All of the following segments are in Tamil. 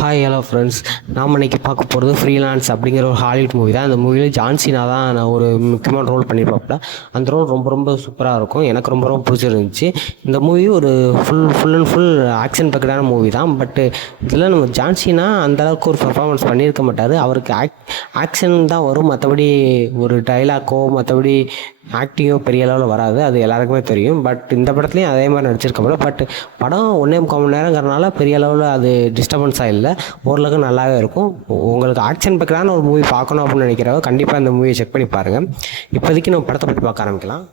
Hi hello friends. நாம் இன்றைக்கி பார்க்க போகிறது ஃப்ரீலான்ஸ் அப்படிங்கிற ஒரு ஹாலிவுட் மூவி தான். அந்த மூவியில் ஜான்சினா தான் நான் ஒரு முக்கியமான ரோல் பண்ணியிருப்பாப்புல. அந்த ரோல் ரொம்ப ரொம்ப சூப்பராக இருக்கும். எனக்கு ரொம்ப ரொம்ப பிடிச்சிருந்துச்சு. இந்த மூவி ஒரு ஃபுல் அண்ட் ஃபுல் ஆக்ஷன் பேக்கடான மூவி தான். பட்டு இதில் நம்ம ஜான்சினா அந்தளவுக்கு ஒரு பெர்ஃபார்மன்ஸ் பண்ணியிருக்க மாட்டார். அவருக்கு ஆக்ஷன் தான் வரும், மற்றபடி ஒரு டைலாக்கோ மற்றபடி ஆக்டிங்கோ பெரிய அளவில் வராது. அது எல்லாருக்குமே தெரியும். பட் இந்த படத்துலையும் அதே மாதிரி நடிச்சிருக்கப்பல. பட் படம் 1.25 மணி நேரங்கிறனால பெரிய அளவில் அது டிஸ்டர்பன்ஸாக இல்லை, ஓரளவுக்கு நல்லாவே இருக்கும். உங்களுக்கு ஆக்ஷன் பேக்கடான ஒரு மூவி பார்க்கணும் அப்படின்னு நினைக்கிறவங்க கண்டிப்பாக இந்த மூவியை செக் பண்ணி பாருங்கள். இப்போதைக்கு நம்ம படத்தை பற்றி பார்க்க ஆரம்பிக்கலாம்.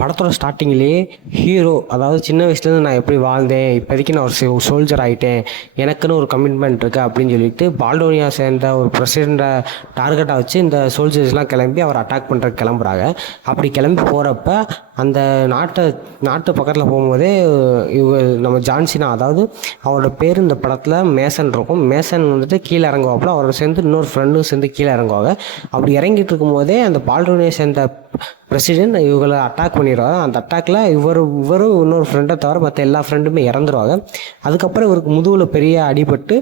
படத்தோட ஸ்டார்டிங்லேயே ஹீரோ, அதாவது சின்ன வயசுலேருந்து நான் எப்படி வாழ்ந்தேன், இப்போதைக்கு நான் ஒரு சோல்ஜர் ஆகிட்டேன், எனக்குன்னு ஒரு கமிட்மெண்ட் இருக்குது அப்படின்னு சொல்லிட்டு பால்டோனியா சேர்ந்த ஒரு பிரசிடெண்ட்டை டார்கெட்டாக வச்சு இந்த சோல்ஜர்ஸ்லாம் கிளம்பி அவர் அட்டாக் பண்ணுறதுக்கு கிளம்புறாங்க. அப்படி கிளம்பி போகிறப்ப அந்த நாட்டு பக்கத்தில் போகும்போதே நம்ம ஜான்சினா, அதாவது அவரோட பேர் இந்த படத்தில் மேசன் இருக்கும். மேசன் வந்துட்டு கீழே இறங்குவாப்புல, அவரோட சேர்ந்து இன்னொரு ஃப்ரெண்டும் சேர்ந்து கீழே இறங்குவாங்க. அப்படி இறங்கிட்டு இருக்கும்போதே அந்த பால்டோனியா சேர்ந்த பிரசிடென்ட் இவங்களை அட்டாக் பண்ணிடுவாங்க. அந்த அட்டாக்ல இவரும் இன்னொரு ஃப்ரெண்டை தவிர மற்ற எல்லா ஃப்ரெண்டுமே இறந்துருவாங்க. அதுக்கப்புறம் இவருக்கு முதுகில் பெரிய அடிபட்டு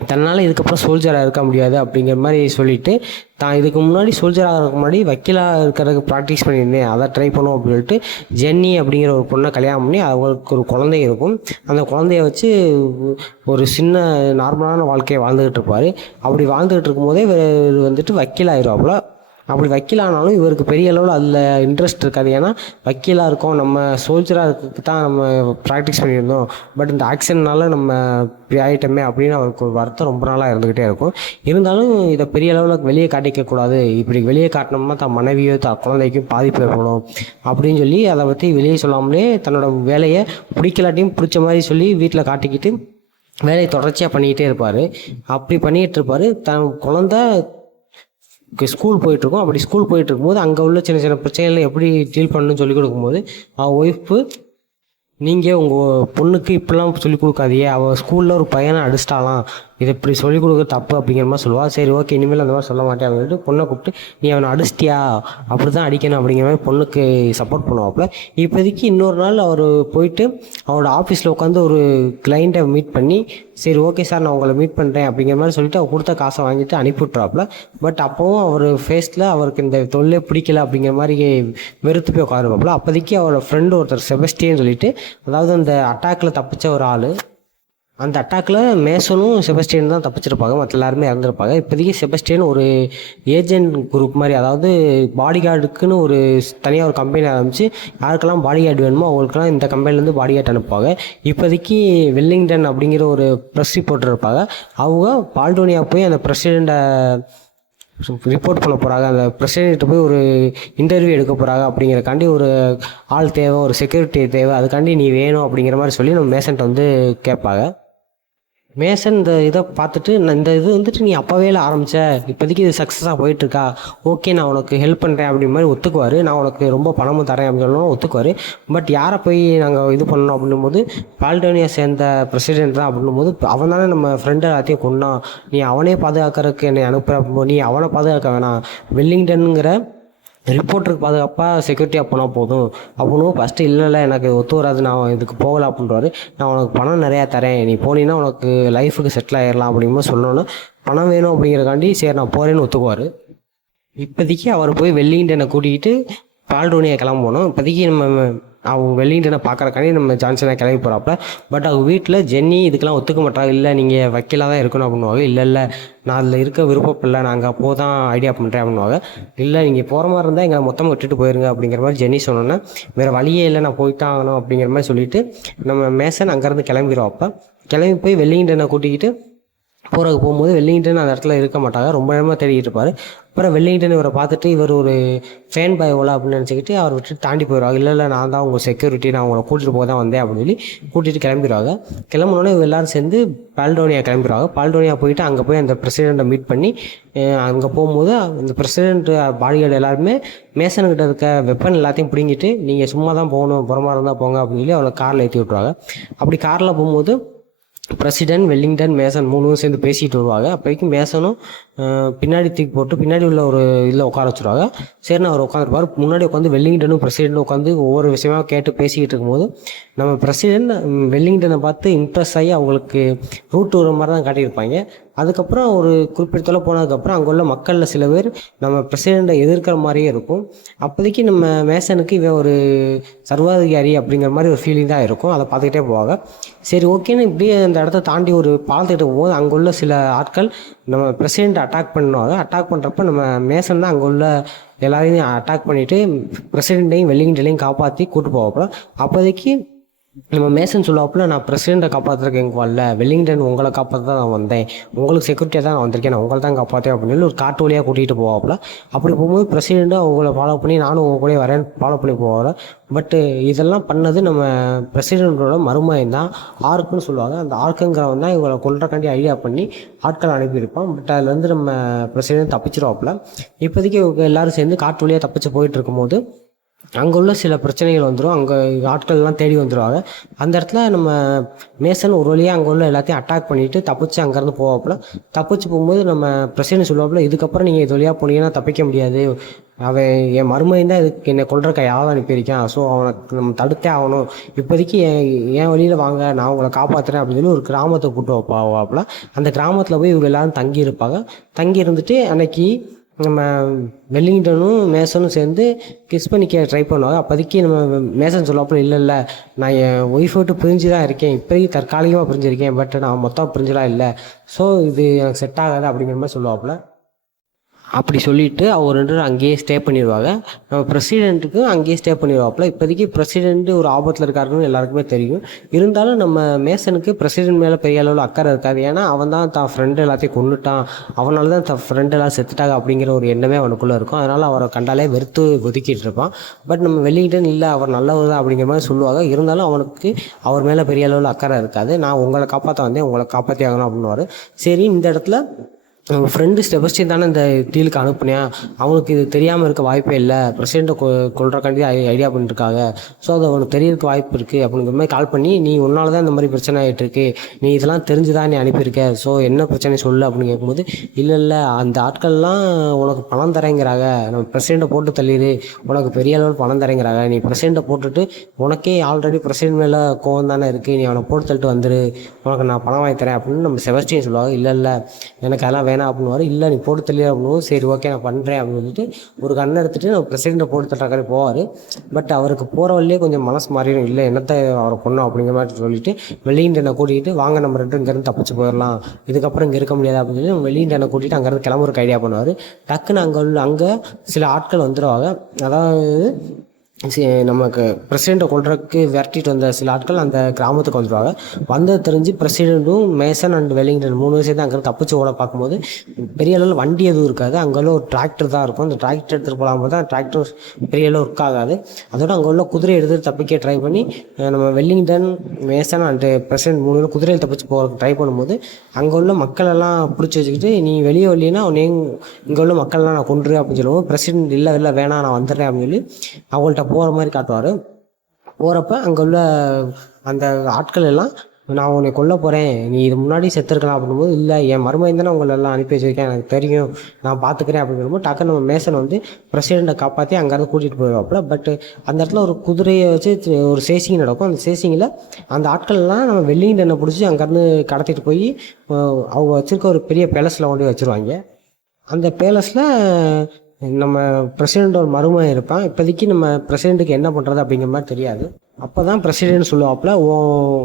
தன்னால் இதுக்கப்புறம் சோல்ஜராக இருக்க முடியாது அப்படிங்கிற மாதிரி சொல்லிட்டு, தான் இதுக்கு முன்னாடி சோல்ஜராக இருக்க முன்னாடி வக்கீலாக இருக்கிறதுக்கு ப்ராக்டிஸ் பண்ணியிருந்தேன், அதை ட்ரை பண்ணுவோம் அப்படின்னு சொல்லிட்டு ஜென்னி அப்படிங்கிற ஒரு பொண்ணை கல்யாணம் பண்ணி அவங்களுக்கு ஒரு குழந்தை இருக்கும். அந்த குழந்தைய வச்சு ஒரு சின்ன நார்மலான வாழ்க்கையை வாழ்ந்துக்கிட்டு இருப்பார். அப்படி வாழ்ந்துக்கிட்டு இருக்கும்போதே இவர் வந்துட்டு வக்கீலாகிடுவாப்புல. அப்படி வக்கீலானாலும் இவருக்கு பெரிய அளவில் அதில் இன்ட்ரெஸ்ட் இருக்காது. ஏன்னா வக்கீலாக இருக்கோம், நம்ம சோல்ஜராக இருக்கிறதுக்கு தான் நம்ம ப்ராக்டிஸ் பண்ணியிருந்தோம், பட் இந்த ஆக்ஷன்னால நம்ம இப்படி ஆகிட்டோமே அப்படின்னு அவருக்கு ஒரு வருத்தம் ரொம்ப நாளாக இருந்துக்கிட்டே இருக்கும். இருந்தாலும் இதை பெரிய அளவில் வெளியே காட்டிக்கக்கூடாது, இப்படி வெளியே காட்டினோம்னா தான் மனைவியோ தான் குழந்தைக்கும் பாதிப்பு ஏற்படும் அப்படின்னு சொல்லி அதை பற்றி வெளியே சொல்லாமலே தன்னோட வேலையை பிடிக்கலாட்டியும் பிடிச்ச மாதிரி சொல்லி வீட்டில் காட்டிக்கிட்டு வேலையை தொடர்ச்சியாக பண்ணிக்கிட்டே இருப்பார். அப்படி பண்ணிக்கிட்டு இருப்பார். தன் குழந்தை ஸ்கூல் போயிட்டுருக்கோம். அப்படி ஸ்கூல் போயிட்டு இருக்கும்போது அங்கே உள்ள சின்ன சின்ன பிரச்சனைகளை எப்படி டீல் பண்ணணும்னு சொல்லிக் கொடுக்கும்போது அவள் ஒய்ஃபு, நீங்கள் உங்கள் பொண்ணுக்கு இப்படிலாம் சொல்லிக் கொடுக்காதீங்க, அவள் ஸ்கூலில் ஒரு பையனை அடிச்சிட்டாலாம், இதை இப்படி சொல்லிக் கொடுக்க தப்பு அப்படிங்கிற மாதிரி சொல்லுவாள். சரி ஓகே, இனிமேல் அந்த மாதிரி சொல்ல மாட்டேன் அப்படின்னு சொல்லிட்டு பொண்ணை கூப்பிட்டு நீ அவனை அடிச்சிட்டியா, அப்படி தான் அடிக்கணும் அப்படிங்கிற மாதிரி பொண்ணுக்கு சப்போர்ட் பண்ணுவாப்புல. இப்போதைக்கு இன்னொரு நாள் அவர் போயிட்டு அவரோட ஆஃபீஸில் உட்காந்து ஒரு கிளைண்ட்டை மீட் பண்ணி, சரி ஓகே சார் நான் உங்களை மீட் பண்ணுறேன் அப்படிங்கிற மாதிரி சொல்லிட்டு அவர் கொடுத்த காசை வாங்கிட்டு அனுப்பிவிட்றாப்புல. பட் அப்போவும் அவர் ஃபேஸில் அவருக்கு இந்த தொல்லை பிடிக்கல அப்படிங்கிற மாதிரி வெறுத்து போய் உட்காருவாப்புல. அப்போதைக்கு அவரோட ஃப்ரெண்டு ஒருத்தர் செபஸ்டியன் சொல்லிட்டு, அதாவது அந்த அட்டாக்கில் தப்பிச்ச ஒரு ஆள், அந்த அட்டாக்கில் மேசனும் செபஸ்டியன் தான் தப்பிச்சிருப்பாங்க, மற்ற எல்லாருமே இறந்துருப்பாங்க. இப்போதைக்கு செபஸ்டியன் ஒரு ஏஜென்ட் குரூப் மாதிரி, அதாவது பாடி கார்டுக்குன்னு ஒரு தனியாக ஒரு கம்பெனி ஆரம்பித்து யாருக்கெல்லாம் பாடி கார்டு வேணுமோ அவங்களுக்கெல்லாம் இந்த கம்பெனிலேருந்து பாடி கார்டு அனுப்புவாங்க. இப்போதைக்கு வெல்லிங்டன் அப்படிங்கிற ஒரு ப்ரெஸ் ரிப்போர்ட்டர் இருப்பாங்க. அவங்க பால்டோனியா போய் அந்த பிரசிடெண்ட்டை ரிப்போர்ட் பண்ண போகிறாங்க, அந்த பிரசிடென்ட் போய் ஒரு இன்டர்வியூ எடுக்க போகிறாங்க. அப்படிங்கிறக்காண்டி ஒரு ஆள் தேவை, ஒரு செக்யூரிட்டி தேவை, அதுக்காண்டி நீ வேணும் அப்படிங்கிற மாதிரி சொல்லி நம்ம மேசன்ட்ட வந்து கேட்பாங்க. மேசன் இந்த இதை பார்த்துட்டு, இந்த இது வந்துட்டு நீ அப்போவே ஆரம்பித்த, இப்போதைக்கு இது சக்ஸஸாக போயிட்டுருக்கா, ஓகே நான் உனக்கு ஹெல்ப் பண்ணுறேன் அப்படின்ற மாதிரி ஒத்துக்குவார். நான் உனக்கு ரொம்ப பணமும் தரேன் அப்படின்னு சொல்லணும் ஒத்துக்குவார். பட் யாரை போய் நாங்கள் இது பண்ணணும் அப்படின்னும் போது பால்டோனியா சேர்ந்த பிரசிடென்ட் தான் அப்படின்னும் போது, அவன் தானே நம்ம ஃப்ரெண்டு எல்லாத்தையும் கொண்டான், நீ அவனே பாதுகாக்கிறதுக்கு என்னை அனுப்புகிற, நீ அவனை பாதுகாக்க வேணாம், வெல்லிங்டனுங்கிற ரிப்போர்ட்டருக்கு பாதுகாப்பாக செக்யூரிட்டியாக போனால் போதும் அப்படின்னு ஃபஸ்ட்டு. இல்லை எனக்கு ஒத்து வராது, நான் இதுக்கு போகலை அப்படின்றாரு. நான் உனக்கு பணம் நிறையா தரேன், நீ போனீங்கன்னா உனக்கு லைஃபுக்கு செட்டில் ஆகிடலாம் அப்படிங்கும்போது சொல்லணும்னு பணம் வேணும் அப்படிங்கிறக்காண்டி சரி நான் போகிறேன்னு ஒத்துக்குவார். இப்போதைக்கு அவர் போய் வெல்லிங்டனை கூட்டிகிட்டு பால்டோனியா கிளம்ப போனோம். இப்போதைக்கு நம்ம அவங்க வெல்லிங்டனை பார்க்குறக்காண்டி நம்ம ஜான்சனை கிளம்பி போகிறாப்புல. பட் அவங்க வீட்டில் ஜென்னி இதுக்கெல்லாம் ஒத்துக்க மாட்டாங்க. இல்லை நீங்கள் வக்கீலாக தான் இருக்கணும் அப்படின்னுவாங்க. இல்லை நான் அதில் இருக்க விருப்பம் இல்லை, நாங்கள் அப்போது தான் ஐடியா பண்ணுறேன் அப்படின்னுவாங்க. இல்லை நீங்கள் போகிற மாதிரி இருந்தால் எங்களை மொத்தமாக விட்டுட்டு போயிருங்க அப்படிங்கிற மாதிரி ஜென்னி சொன்னோன்னே, வேறு வழியே இல்லை நான் போய்தான் ஆகணும் அப்படிங்கிற மாதிரி சொல்லிவிட்டு நம்ம மேசன் அங்கேருந்து கிளம்பிடுவோம். அப்போ கிளம்பி போய் வெல்லிங்டனை கூட்டிக்கிட்டு போகும்போது வெல்லிங்டன் அந்த இடத்துல இருக்க மாட்டாங்க, ரொம்ப நேரமாக தேடிட்டு இருப்பார். அப்புறம் வெல்லிங்டன் இவரை பார்த்துட்டு இவர் ஒரு ஃபேன் பாய் ஓலா அப்படின்னு நினச்சிக்கிட்டு அவர் விட்டு தாண்டி போயிடுவாங்க. இல்லை நான் தான் உங்கள் செக்யூரிட்டி, நான் உங்களை கூட்டிகிட்டு போக தான் வந்தேன் அப்படின்னு சொல்லி கூட்டிகிட்டு கிளம்பிடுவாங்க. கிளம்புனோடனே இவங்க எல்லோரும் சேர்ந்து பால்டோனியா கிளம்பிடுவாங்க. பால்டோனியா போயிட்டு அங்கே போய் அந்த பிரசிடெண்ட்டை மீட் பண்ணி, அங்கே போகும்போது அந்த பிரசிடென்ட் பாடிகார்டு எல்லாருமே மேசன்கிட்ட இருக்க வெப்பன் எல்லாத்தையும் பிடிங்கிட்டு, நீங்கள் சும்மா தான் போகணும், புறமா இருந்தால் போங்க அப்படின்னு சொல்லி அவளை காரில் ஏற்றி விட்ருவாங்க. அப்படி காரில் போகும்போது பிரசிடென்ட், வெல்லிங்டன், மேசன் 3 சேர்ந்து பேசிகிட்டு வருவாங்க. அப்போதைக்கு மேசனும் பின்னாடி தூக்கி போட்டு பின்னாடி உள்ள ஒரு இதில் உட்கார வச்சுருவாங்க. சரின்னு அவர் உட்காந்துருப்பார். முன்னாடி உட்காந்து வெல்லிங்டனும் பிரசிடென்ட்டும் உட்காந்து ஒவ்வொரு விஷயமா கேட்டு பேசிக்கிட்டு இருக்கும்போது நம்ம பிரசிடென்ட் வெல்லிங்டனை பார்த்து இம்ப்ரெஸ் ஆகி அவங்களுக்கு ரூட் வர மாதிரி தான் காட்டியிருப்பாங்க. அதுக்கப்புறம் ஒரு குறிப்பிட்ட தொலை போனதுக்கப்புறம் அங்கே உள்ள மக்களில் சில பேர் நம்ம பிரசிடெண்ட்டை எதிர்க்கிற மாதிரியே இருக்கும். அப்போதைக்கு நம்ம மேசனுக்கு இவன் ஒரு சர்வாதிகாரி அப்படிங்கிற மாதிரி ஒரு ஃபீலிங் தான் இருக்கும். அதை பார்த்துக்கிட்டே போவாங்க. சரி ஓகேன்னு இப்படியே அந்த இடத்த தாண்டி ஒரு பாலத்திட்ட போகும்போது அங்கே உள்ள சில ஆட்கள் நம்ம பிரசிடெண்ட்டை அட்டாக் பண்ணுவாங்க. அட்டாக் பண்ணுறப்ப நம்ம மேசன் தான் அங்கே உள்ள எல்லாரையும் அட்டாக் பண்ணிவிட்டு பிரசிடெண்ட்டையும் வெல்லிங்டனையும் காப்பாற்றி கூட்டு போவாப்புல. அப்போதைக்கு நம்ம மேசன் சொல்லுவாப்புல, நான் பிரசிடெண்ட்டை காப்பாற்றுறதுக்கு எங்கே வரல, வெல்லிங்டன் உங்களை காப்பாற்ற தான் நான் வந்தேன், உங்களுக்கு செக்யூரிட்டியாக தான் நான் வந்திருக்கேன், நான் உங்களை தான் காப்பாற்றேன் அப்படின்னு சொல்லி ஒரு காட்டு வழியாக கூட்டிகிட்டு போவாப்புல. அப்படி போகும்போது பிரசிடெண்ட்டும் அவங்கள ஃபாலோ பண்ணி நானும் உங்கள் கூட வரேன் ஃபாலோ பண்ணி போவார். பட்டு இதெல்லாம் பண்ணது நம்ம பிரசிடெண்ட்டோட மருமகன் தான், ஆர்க்குன்னு சொல்லுவாங்க. அந்த ஆர்க்குங்கிறவன் தான் இவங்களை கொல்றக்காண்டி ஐடியா பண்ணி ஆட்கள் அனுப்பியிருப்பான். பட் அதுலேருந்து நம்ம பிரசிடெண்ட் தப்பிச்சிருவாப்புல. இப்போதைக்கு இவங்க எல்லோரும் சேர்ந்து காட்டு வழியாக தப்பிச்சு போயிட்டு இருக்கும்போது அங்கே உள்ள சில பிரச்சனைகள் வந்துடும். அங்கே ஆட்கள்லாம் தேடி வந்துடுவாங்க. அந்த இடத்துல நம்ம மேசன் ஒரு வழியாக அங்கே உள்ள எல்லாத்தையும் அட்டாக் பண்ணிவிட்டு தப்பிச்சு அங்கேருந்து போவாப்புல. தப்பிச்சு போகும்போது நம்ம பிரசிடெண்ட் சொல்லுவாப்புல, இதுக்கப்புறம் நீங்கள் இது வழியாக போனீங்கன்னா தப்பிக்க முடியாது, அவன் என் மருமையும் தான் இதுக்கு என்னை கொல்றக்க யாரும் அனுப்பியிருக்கான், ஸோ அவனை நம்ம தடுத்தே ஆகணும், இப்போதைக்கு என் வழியில் வாங்க, நான் உங்களை காப்பாற்றுறேன் அப்படின்னு சொல்லி ஒரு கிராமத்தை கூட்டு வைப்பாப்புல. அந்த கிராமத்தில் போய் இவங்க எல்லாரும் தங்கி இருப்பாங்க. தங்கி இருந்துட்டு அன்னைக்கு நம்ம வெல்லிங்டனும் மேசனும் சேர்ந்து கிஸ் பண்ணிக்க ட்ரை பண்ணுவாங்க. அப்போதைக்கு நம்ம மேசன் சொல்லுவாப்புல, இல்லை நான் என் ஒய்ஃபை விட்டு பிரிஞ்சு தான் இருக்கேன், இப்போதைக்கு தற்காலிகமாக பிரிஞ்சிருக்கேன், பட் நான் மொத்தம் பிரிஞ்சுலாம் இல்லை, ஸோ இது எனக்கு செட் ஆகாது அப்படிங்கிற மாதிரி சொல்லுவாப்புல. அப்படி சொல்லிவிட்டு அவர் 2 பேரும் அங்கேயே ஸ்டே பண்ணிடுவாங்க. நம்ம பிரசிடெண்ட்டுக்கும் அங்கேயே ஸ்டே பண்ணிடுவாப்புல. இப்போதைக்கு பிரசிடெண்ட்டு ஒரு ஆபத்தில் இருக்காருன்னு எல்லாருக்குமே தெரியும். இருந்தாலும் நம்ம மேசனுக்கு பிரசிடெண்ட் மேலே பெரிய அளவில் அக்கறை இருக்காது. ஏன்னா அவன் தான் தான் ஃப்ரெண்டு எல்லாத்தையும் கொண்டுட்டான், அவனால தான் தன் ஃப்ரெண்டு எல்லாம் செத்துட்டாங்க அப்படிங்கிற ஒரு எண்ணமே அவனுக்குள்ளே இருக்கும். அதனால் அவரை கண்டாலே வெறுத்து ஒதுக்கிட்டு இருப்பான். பட் நம்ம வெல்லிங்டன் இல்லை, அவர் நல்லவர் தான் அப்படிங்கிற மாதிரி சொல்லுவாங்க. இருந்தாலும் அவனுக்கு அவர் மேலே பெரிய அளவில் அக்கறை இருக்காது. நான் உங்களை காப்பாற்ற வந்தேன், உங்களை காப்பாற்றி ஆகணும் அப்படின்னுவார். சரி, இந்த இடத்துல உங்கள் ஃப்ரெண்டு செபஸ்டியன் தானே இந்த டீலுக்கு அனுப்புனேன், அவனுக்கு இது தெரியாமல் இருக்க வாய்ப்பே இல்லை, பிரசிடெண்ட்டை கொல்றக்காண்டி ஐடியா பண்ணிட்டுருக்காங்க, ஸோ அது அவனுக்கு தெரியறதுக்கு வாய்ப்பு இருக்குது அப்படிங்கிற மாதிரி கால் பண்ணி, நீ உன்னால தான் இந்த மாதிரி பிரச்சனை ஆகிட்டு இருக்கு, நீ இதெல்லாம் தெரிஞ்சு தான் நீ அனுப்பியிருக்க, ஸோ என்ன பிரச்சனை சொல்லு அப்படின்னு கேட்கும்போது, இல்லை அந்த ஆட்கள்லாம் உனக்கு பணம் தரேங்கிறாங்க, நம்ம பிரசிடெண்ட்டை போட்டு தள்ளிடு, உனக்கு பெரிய அளவில் பணம் தரேங்கிறாங்க, நீ பிரசிடெண்ட்டை போட்டுட்டு உனக்கே ஆல்ரெடி பிரசிடெண்ட் மேலே கோவம் தானே இருக்குது, நீ அவனை போட்டு தள்ளிட்டு வந்துரு, உனக்கு நான் பணம் வாங்கி தரேன் அப்படின்னு நம்ம செபஸ்டியன் சொல்லுவாங்க. இல்லை எனக்கு அதெல்லாம் வேணாம் அப்படின்னுவார். இல்லை நீ போட்டு தள்ளி அப்படின்னு, சரி ஓகே நான் பண்ணுறேன் அப்படின்னு சொல்லிட்டு ஒரு கண்ணை எடுத்துகிட்டு நம்ம பிரசிடெண்ட்டை போட்டு தட்டுற போவார். பட் அவருக்கு போகிற வழியே கொஞ்சம் மனசு மாறிடும், இல்லை என்னத்தை அவரை கொண்டோம் அப்படிங்கிற மாதிரி சொல்லிட்டு வெல்லிங்டனை கூட்டிகிட்டு வாங்க நம்ம 2 இங்கேருந்து தப்பிச்சு போயிடலாம், இதுக்கப்புறம் இங்கே இருக்க முடியாது அப்படின்னு சொல்லி வெல்லிங்டனை கூட்டிகிட்டு அங்கேருந்து கிளம்புறக்கு ஐடியா பண்ணுவார். டக்குன்னு அங்கே சில ஆட்கள் வந்துடுவாங்க. அதாவது நமக்கு பிரசிடெண்ட்டை கொல்றதுக்கு விரட்டிட்டு வந்த சில ஆட்கள் அந்த கிராமத்துக்கு வந்துடுவாங்க. வந்தது தெரிஞ்சு பிரசிடெண்ட்டும் மேசன் அண்ட் வெல்லிங்டன் 3 பேரும் சேர்ந்து அங்கே தப்பிச்சு ஓட பார்க்கும்போது பெரிய அளவில் வண்டி எதுவும் இருக்காது. அங்கெல்லாம் ஒரு டிராக்டர் தான் இருக்கும். அந்த டிராக்டர் எடுத்துகிட்டு போகும்போது தான் டிராக்டர் பெரிய அளவு ஒர்க் ஆகாது. அதோட அங்கே உள்ள குதிரை எடுத்து தப்பிக்க ட்ரை பண்ணி நம்ம வெல்லிங்டன், மேசன் அண்டு பிரசிடெண்ட் 3 பேரும் குதிரையில் தப்பிச்சு போகிறதுக்கு ட்ரை பண்ணும்போது அங்கே உள்ள மக்களெல்லாம் பிடிச்சி வச்சுக்கிட்டு, நீ வெளியே வரலினா இங்கே உள்ள மக்கள்லாம் நான் கொண்டுரு அப்படின்னு சொல்லுவோம். பிரசிடெண்ட் இல்லை வேணாம் நான் வந்துடுறேன் அப்படின்னு சொல்லி அவங்கள்ட்ட போகிற மாதிரி காட்டுவார். போகிறப்ப அங்கே உள்ள அந்த ஆட்கள் எல்லாம், நான் உன்னை கொல்ல போகிறேன், நீ இது முன்னாடி செத்துருக்கலாம் அப்படிங்கும்போது, இல்லை என் மருமகன் தானே உங்களை எல்லாம் அனுப்பி வச்சிருக்கேன், எனக்கு தெரியும், நான் பார்த்துக்கிறேன் அப்படிங்கும்போது டக்குன்னு நம்ம மேசன் வந்து பிரசிடெண்ட்டை காப்பாற்றி அங்கேருந்து கூட்டிகிட்டு போயிடுவாப்புல. பட் அந்த இடத்துல ஒரு குதிரையை வச்சு ஒரு சேசிங் நடக்கும். அந்த சேசிங்கில் அந்த ஆட்கள்லாம் நம்ம வெல்லிங்டனை பிடிச்சி அங்கேருந்து கடத்திட்டு போய் அவங்க வச்சுருக்க ஒரு பெரிய பேலஸில் கொண்டு வச்சுருவாங்க. அந்த பேலஸில் நம்ம பிரசிடெண்ட் ஒரு மருமகன் இருப்பான். இப்போதைக்கு நம்ம பிரசிடெண்ட்டுக்கு என்ன பண்ணுறது அப்படிங்கிற மாதிரி தெரியாது. அப்போ தான் பிரசிடெண்ட் சொல்லுவாப்புல,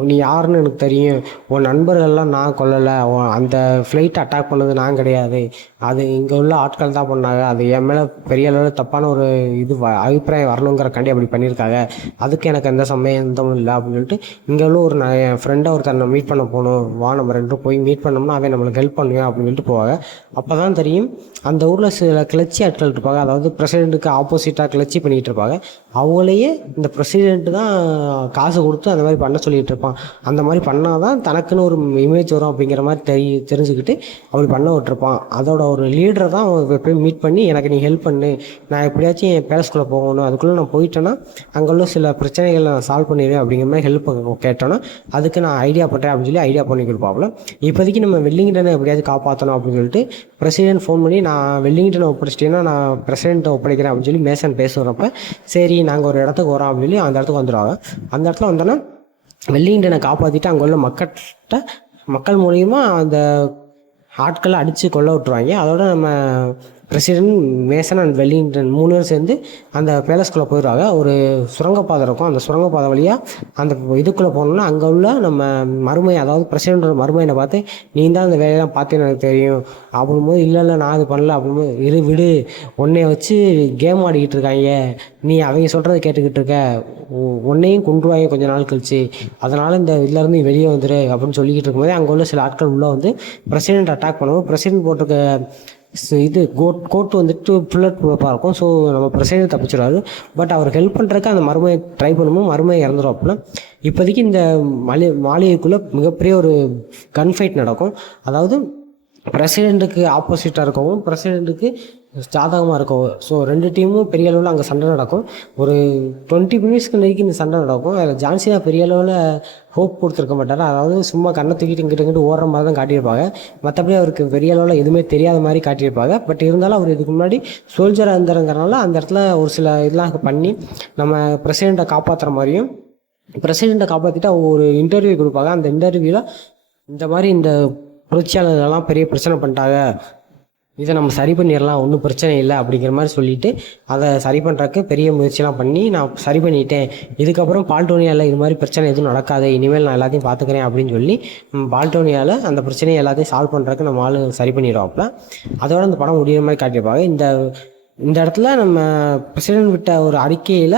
நீ யாருன்னு எனக்கு தெரியும், உன் நண்பர்கள்லாம் நான் கொல்லலை, அந்த ஃப்ளைட்டை அட்டாக் பண்ணது நான் கிடையாது, அது இங்கே உள்ள ஆட்கள் தான் பண்ணாங்க, அது என் மேலே பெரிய அளவில் தப்பான ஒரு அபிப்பிராயம் வரணுங்கிறக்காண்டி அப்படி பண்ணியிருக்காங்க, அதுக்கு எனக்கு எந்த சம்பந்தமும் இல்லை அப்படின்னு சொல்லிட்டு, இங்கே உள்ள என் ஃப்ரெண்டை ஒருத்தர் மீட் பண்ண போகணும், வா நம்ம 2 போய் மீட் பண்ணோம்னா அவன் நம்மளுக்கு ஹெல்ப் பண்ணுவேன் அப்படின்னு சொல்லிட்டு போவாங்க. அப்போ தான் தெரியும் அந்த ஊரில் சில கிளர்ச்சி ஆட்கள் இருப்பாங்க, அதாவது பிரசிடெண்ட்டுக்கு ஆப்போசிட்டாக கிளர்ச்சி பண்ணிகிட்டு இருப்பாங்க. அவங்களையே இந்த பிரசிடென்ட் தான் காசு கொடுத்து அந்த மாதிரி பண்ண சொல்லிகிட்டு இருப்பான். அந்த மாதிரி பண்ணால் தான் தனக்குன்னு ஒரு இமேஜ் வரும் அப்படிங்கிற மாதிரி தெரிஞ்சுக்கிட்டு அப்படி பண்ண விட்டுருப்பான். அதோட ஒரு லீடரை தான் போய் மீட் பண்ணி எனக்கு நீ ஹெல்ப் பண்ணு, நான் எப்படியாச்சும் என் பேலஸ்குள்ளே போகணும், அதுக்குள்ளே நான் போயிட்டேன்னா அங்கே உள்ள சில பிரச்சனைகளை நான் சால்வ் பண்ணிடுவேன் அப்படிங்கிற மாதிரி ஹெல்ப் கேட்டோன்னா அதுக்கு நான் ஐடியா பண்ணுறேன் அப்படின்னு சொல்லி ஐடியா பண்ணி கொடுப்பாப்புல. இப்போதைக்கு நம்ம வெல்லிங்டனை எப்படியாவது காப்பாற்றணும் அப்படின்னு சொல்லிட்டு பிரசிடென்ட் ஃபோன் பண்ணி நான் வெல்லிங்டனை ஒப்படைச்சிட்டேன்னா நான் பிரசிடென்ட்டை ஒப்படைக்கிறேன் அப்படின்னு சொல்லி மேசன் பேசுகிறப்ப சரி நாங்கள் ஒரு இடத்துக்கு வரோம் அப்படின்னு சொல்லி அந்த இடத்துக்கு வந்துடுவாங்க. அந்த இடத்துல வந்தோன்னா வெல்லிங்டனை காப்பாற்றிட்டு அங்கே உள்ள மக்கள் மூலிமா அந்த ஆட்களை அடித்து கொல்ல விட்டுருவாங்க. அதோட நம்ம பிரசிடென்ட், மேசன் அண்ட் வெல்லிங்டன் 3 பேரும் சேர்ந்து அந்த பேலஸ்குள்ளே போயிடுவாங்க. ஒரு சுரங்கப்பாதை இருக்கும். அந்த சுரங்கப்பாதை வழியாக அந்த இதுக்குள்ளே போனோம்னா அங்கே உள்ள நம்ம மருமை, அதாவது பிரசிடென்டோட மருமையை பார்த்து நீ தான் அந்த வேலையெல்லாம் பார்த்தேன்னு எனக்கு தெரியும் அப்படின்போது இல்லை நான் அது பண்ணல அப்படின்போது விடு உன்னைய வச்சு கேம் ஆடிக்கிட்டு இருக்காங்க, நீ அவங்க சொல்கிறத கேட்டுக்கிட்டு இருக்க, உன்னையும் கொண்டுருவாங்க கொஞ்ச நாள் கழிச்சு, அதனால் இந்த இதுலேருந்து நீ வெளியே வந்துடு அப்படின்னு சொல்லிக்கிட்டு இருக்கும்போது அங்கே உள்ள சில ஆட்கள் உள்ளே வந்து பிரசிடென்ட் அட்டாக் பண்ணுவோம். பிரசிடென்ட் போட்டிருக்க இது கோட்டு வந்துட்டு புல்லட் ப்ரூஃபாக இருக்கும். ஸோ நம்ம பிரசிடென்ட் தப்பிச்சிடாரு. பட் அவர் ஹெல்ப் பண்ணுறதுக்கு அந்த மருமையை ட்ரை பண்ணும்போது மருமையை இறந்துடும். அப்படின்னா இப்போதைக்கு இந்த மாளிகைக்குள்ளே மிகப்பெரிய ஒரு கன் ஃபைட் நடக்கும். அதாவது பிரசிடெண்ட்டுக்கு ஆப்போசிட்டாக இருக்கவும் பிரசிடெண்ட்டுக்கு ஜாதகமாக இருக்கும். ஸோ 2 டீமும் பெரிய அளவில் அங்கே சண்டை நடக்கும். ஒரு 20 மினிட்ஸ்க்கு நெருக்கி இந்த சண்டை நடக்கும். அதில் ஜான்சினா பெரிய அளவில் ஹோப் கொடுத்துருக்க மாட்டார். அதாவது சும்மா கண்ணை தூக்கிட்டு இங்கிட்டு ஓடுற மாதிரி தான் காட்டியிருப்பாங்க. மற்றபடி அவருக்கு பெரிய அளவில் எதுவுமே தெரியாத மாதிரி காட்டியிருப்பாங்க. பட் இருந்தாலும் அவர் இதுக்கு முன்னாடி சோல்ஜராக இருந்தாருங்கிறனால அந்த இடத்துல ஒரு சில இதெல்லாம் பண்ணி நம்ம பிரசிடெண்ட்டை காப்பாற்றுற மாதிரியும், பிரசிடெண்ட்டை காப்பாற்றிட்டு அவங்க ஒரு இன்டர்வியூ கொடுப்பாங்க. அந்த இன்டர்வியூவில் இந்த மாதிரி இந்த புரட்சியாளர்கள்லாம் பெரிய பிரச்சனை பண்ணிட்டாங்க, இதை நம்ம சரி பண்ணிடலாம், ஒன்றும் பிரச்சனை இல்லை அப்படிங்கிற மாதிரி சொல்லிவிட்டு அதை சரி பண்ணுறதுக்கு பெரிய முயற்சியெலாம் பண்ணி நான் சரி பண்ணிட்டேன், இதுக்கப்புறம் பால்டோனியாவில் இது மாதிரி பிரச்சனை எதுவும் நடக்காது, இனிமேல் நான் எல்லாத்தையும் பார்த்துக்கிறேன் அப்படின்னு சொல்லி பால்டோனியாவில் அந்த பிரச்சனையை எல்லாத்தையும் சால்வ் பண்ணுறதுக்கு நம்ம ஆள் சரி பண்ணிடுவாப்புல. அதோட அந்த படம் முடிகிற மாதிரி காட்டியிருப்பாங்க. இந்த இடத்துல நம்ம பிரசிடென்ட் விட்ட ஒரு அறிக்கையில்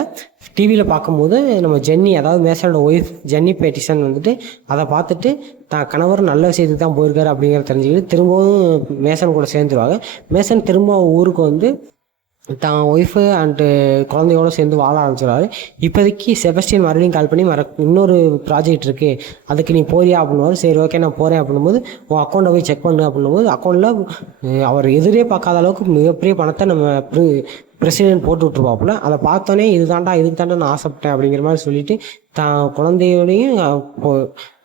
டிவியில் பார்க்கும்போது நம்ம ஜென்னி, அதாவது மேசனோட ஒய்ஃப் ஜென்னி பேட்டிசன் வந்துட்டு அதை பார்த்துட்டு தான் கணவர் நல்ல விஷயத்துக்கு தான் போயிருக்காரு அப்படிங்கிறத தெரிஞ்சுக்கிட்டு திரும்பவும் மேசன் கூட சேர்ந்துருவாங்க. மேசன் திரும்ப ஊருக்கு வந்து தான் ஒய்ஃபு அண்டு குழந்தையோடு சேர்ந்து வாழ ஆரம்பிச்சிடுவாரு. இப்போதைக்கு செபஸ்டியன் மறுபடியும் கால் பண்ணி இன்னொரு ப்ராஜெக்ட் இருக்குது, அதுக்கு நீ போறியா அப்படின்னுவாரு. சரி ஓகே நான் போகிறேன் அப்படின்னும்போது உன் அக்கௌண்ட்டை போய் செக் பண்ணு அப்படின்னும்போது அக்கௌண்ட்டில் அவர் எதிரே பார்க்காத அளவுக்கு மிகப்பெரிய பணத்தை நம்ம பிரசிடென்ட் போட்டு விட்ருப்பாப்புல. அதை பார்த்தோன்னே இதுக்கு தாண்டா நான் ஆசைப்பட்டேன் அப்படிங்கிற மாதிரி சொல்லிவிட்டு தான் குழந்தையோடையும்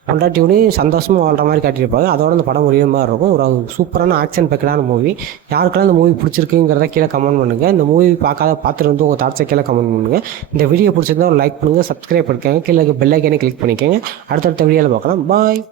பொண்டாட்டியோடையும் சந்தோஷமாக வாழ்கிற மாதிரி காட்டியிருப்பாங்க. அதோட அந்த படம் முடிகிற மாதிரி இருக்கும். ஒரு சூப்பரான ஆக்ஷன் பேக்கடான மூவி. யாருக்கெல்லாம் இந்த மூவி பிடிச்சிருக்குங்கிறத கீழே கமெண்ட் பண்ணுங்கள். இந்த மூவி பார்த்துட்டு வந்து உங்கள் தாட்ஸை கீழே கமெண்ட் பண்ணுங்கள். இந்த வீடியோ பிடிச்சிருந்தா ஒரு லைக் பண்ணுங்கள், சப்ஸ்கிரைப் பண்ணிக்கோங்க, கீழே பெல் ஐக்கானே கிளிக் பண்ணிக்கோங்க. அடுத்தடுத்த வீடியோவில் பார்க்கலாம். பாய்.